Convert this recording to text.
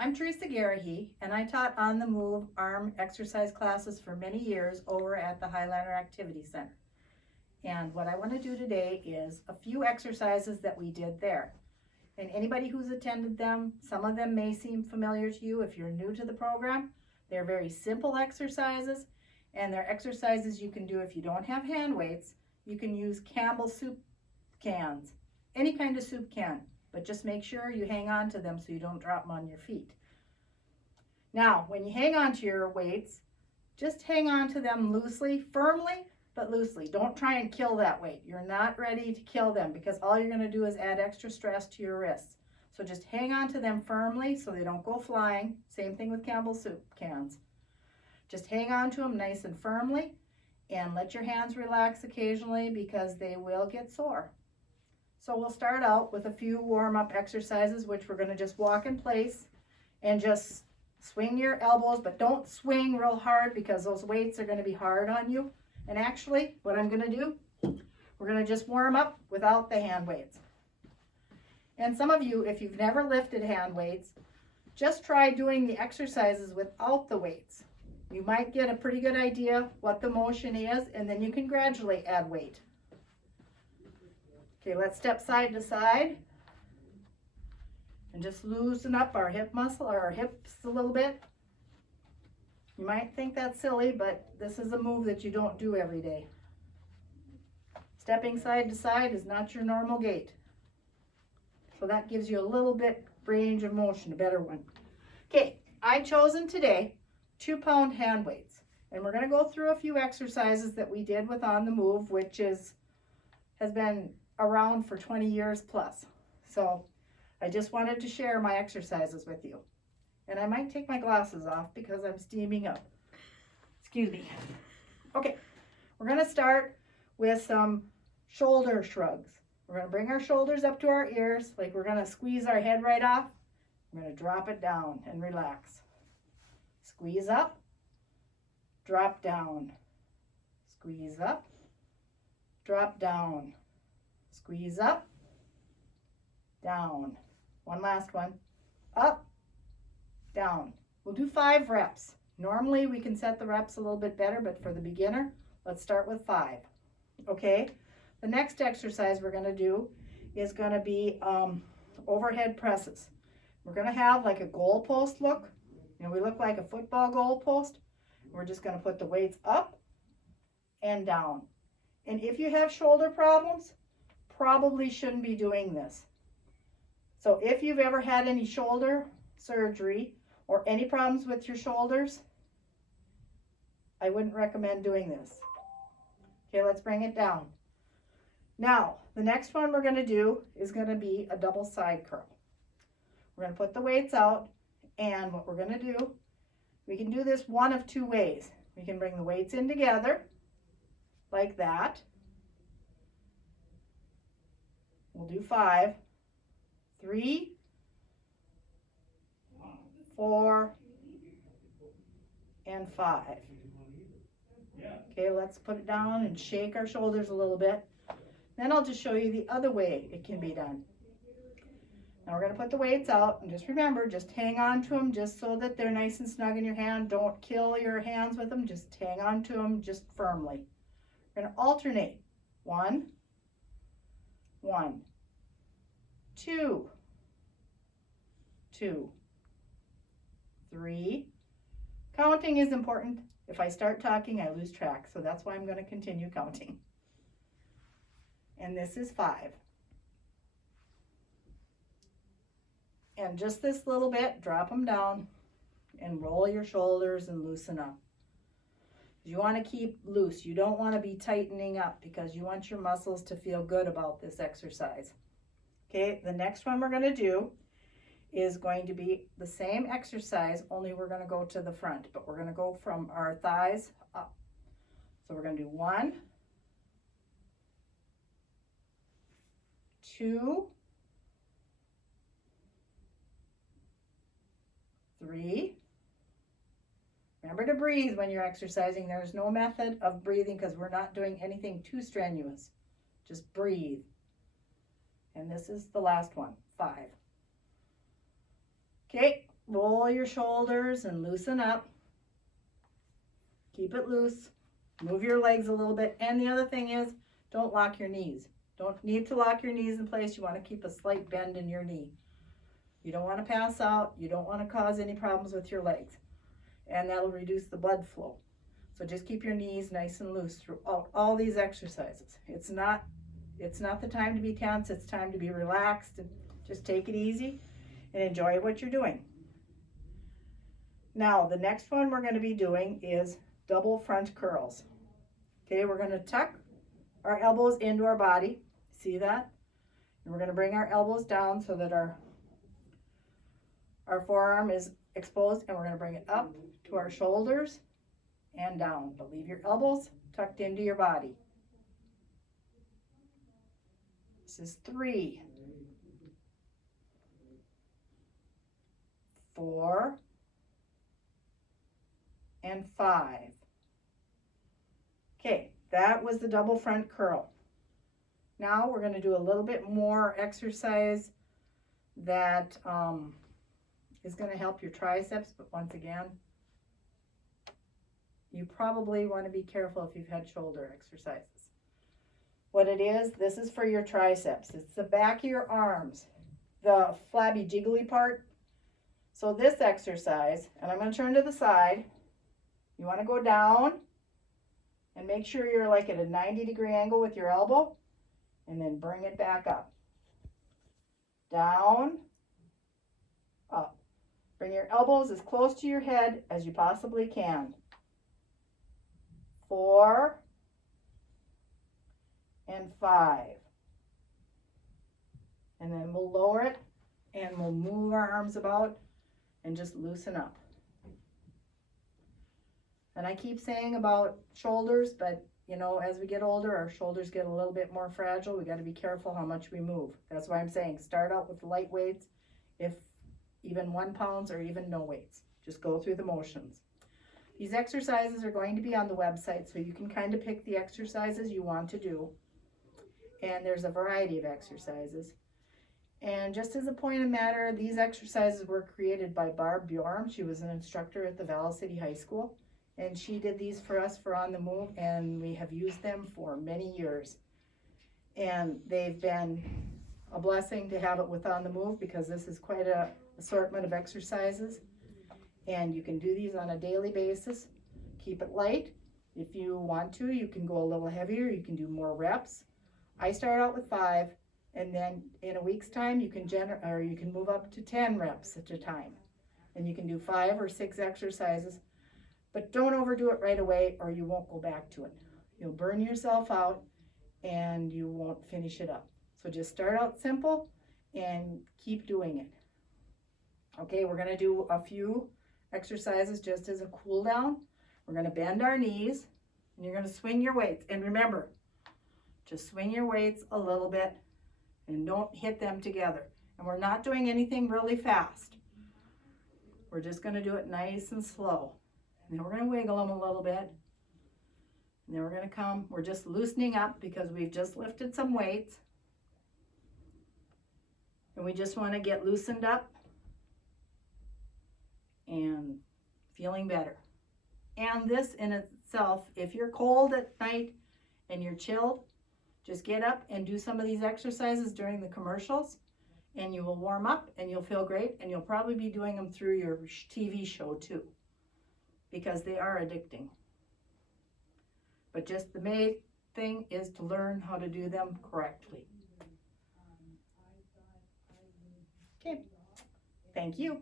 I'm Teresa Garahy, and I taught on the move arm exercise classes for many years over at the Highlander Activity Center. And what I want to do today is a few exercises that we did there. And anybody who's attended them, some of them may seem familiar to you if you're new to the program. They're very simple exercises, and they're exercises you can do if you don't have hand weights. You can use Campbell soup cans, any kind of soup can, but just make sure you hang on to them so you don't drop them on your feet. Now, when you hang on to your weights, just hang on to them loosely, firmly, but loosely. Don't try and kill that weight. You're not ready to kill them because all you're going to do is add extra stress to your wrists. So just hang on to them firmly so they don't go flying. Same thing with Campbell soup cans. Just hang on to them nice and firmly and let your hands relax occasionally because they will get sore. So we'll start out with a few warm-up exercises, which we're going to just walk in place and just swing your elbows, but don't swing real hard because those weights are going to be hard on you. And actually, what I'm going to do, we're going to just warm up without the hand weights. And some of you, if you've never lifted hand weights, just try doing the exercises without the weights. You might get a pretty good idea what the motion is, and then you can gradually add weight. Okay, let's step side to side and just loosen up our hip muscle, or our hips a little bit. You might think that's silly, but this is a move that you don't do every day. Stepping side to side is not your normal gait. So that gives you a little bit range of motion, a better one. Okay, I've chosen today 2-pound hand weights. And we're going to go through a few exercises that we did with On the Move, which has been around for 20 years plus. So I just wanted to share my exercises with you. And I might take my glasses off because I'm steaming up. Excuse me. Okay, we're going to start with some shoulder shrugs. We're going to bring our shoulders up to our ears, like we're going to squeeze our head right off. We're going to drop it down and relax. Squeeze up, drop down. Squeeze up, drop down. Squeeze up, down. One last one. Up, down. We'll do 5 reps. Normally we can set the reps a little bit better, but for the beginner, let's start with 5. Okay? The next exercise we're going to do is going to be overhead presses. We're going to have like a goalpost look. You know, we look like a football goalpost. We're just going to put the weights up and down. And if you have shoulder problems, probably shouldn't be doing this. So if you've ever had any shoulder surgery or any problems with your shoulders, I wouldn't recommend doing this. Okay, let's bring it down. Now, the next one we're going to do is going to be a double side curl. We're going to put the weights out, and what we're going to do, we can do this one of 2 ways. We can bring the weights in together, like that. We'll do 5, 3, 4, and 5. Okay, let's put it down and shake our shoulders a little bit. Then I'll just show you the other way it can be done. Now we're going to put the weights out, and just remember, just hang on to them just so that they're nice and snug in your hand. Don't kill your hands with them, just hang on to them just firmly. We're going to alternate. 1, 1, 2, 2, 3. Counting is important. If I start talking, I lose track, so that's why I'm going to continue counting. And this is 5. And just this little bit, drop them down and roll your shoulders and loosen up. You want to keep loose. You don't want to be tightening up because you want your muscles to feel good about this exercise. Okay, the next one we're going to do is going to be the same exercise, only we're going to go to the front, but we're going to go from our thighs up. So we're going to do 1, 2, 3. Remember to breathe when you're exercising. There's no method of breathing because we're not doing anything too strenuous. Just breathe. And this is the last one, 5. Okay, roll your shoulders and loosen up. Keep it loose. Move your legs a little bit. And the other thing is, don't lock your knees. Don't need to lock your knees in place. You want to keep a slight bend in your knee. You don't want to pass out. You don't want to cause any problems with your legs. And that'll reduce the blood flow. So just keep your knees nice and loose throughout all these exercises. It's not the time to be tense. It's time to be relaxed and just take it easy and enjoy what you're doing. Now, the next one we're going to be doing is double front curls. Okay, we're going to tuck our elbows into our body. See that? And we're going to bring our elbows down so that our forearm is exposed, and we're going to bring it up to our shoulders and down. But leave your elbows tucked into your body. This is 3, 4, and 5. Okay, that was the double front curl. Now we're going to do a little bit more exercise that is going to help your triceps, but once again, you probably want to be careful if you've had shoulder exercises. What it is, this is for your triceps. It's the back of your arms, the flabby jiggly part. So this exercise, and I'm going to turn to the side, you want to go down and make sure you're like at a 90-degree angle with your elbow, and then bring it back up. Down, up. Bring your elbows as close to your head as you possibly can. 4 and 5. And then we'll lower it and we'll move our arms about and just loosen up. And I keep saying about shoulders, but you know, as we get older, our shoulders get a little bit more fragile. We got to be careful how much we move. That's why I'm saying start out with light weights, if even 1 pound or even no weights. Just go through the motions. These exercises are going to be on the website, so you can kind of pick the exercises you want to do. And there's a variety of exercises. And just as a point of matter, these exercises were created by Barb Bjorm. She was an instructor at the Valley City High School. And she did these for us for On the Move, and we have used them for many years. And they've been a blessing to have it with On the Move, because this is quite an assortment of exercises. And you can do these on a daily basis. Keep it light. If you want to, you can go a little heavier. You can do more reps. I start out with 5, and then in a week's time, you can move up to 10 reps at a time. And you can do 5 or 6 exercises. But don't overdo it right away, or you won't go back to it. You'll burn yourself out and you won't finish it up. So just start out simple and keep doing it. Okay, we're going to do a few exercises just as a cool down. We're going to bend our knees, and you're going to swing your weights. And remember, just swing your weights a little bit and don't hit them together. And we're not doing anything really fast. We're just going to do it nice and slow. And then we're going to wiggle them a little bit. And then we're going to come, we're just loosening up because we've just lifted some weights. And we just want to get loosened up and feeling better. And this in itself, if you're cold at night and you're chilled, just get up and do some of these exercises during the commercials, and you will warm up and you'll feel great, and you'll probably be doing them through your TV show too, because they are addicting. But just the main thing is to learn how to do them correctly. Okay, thank you.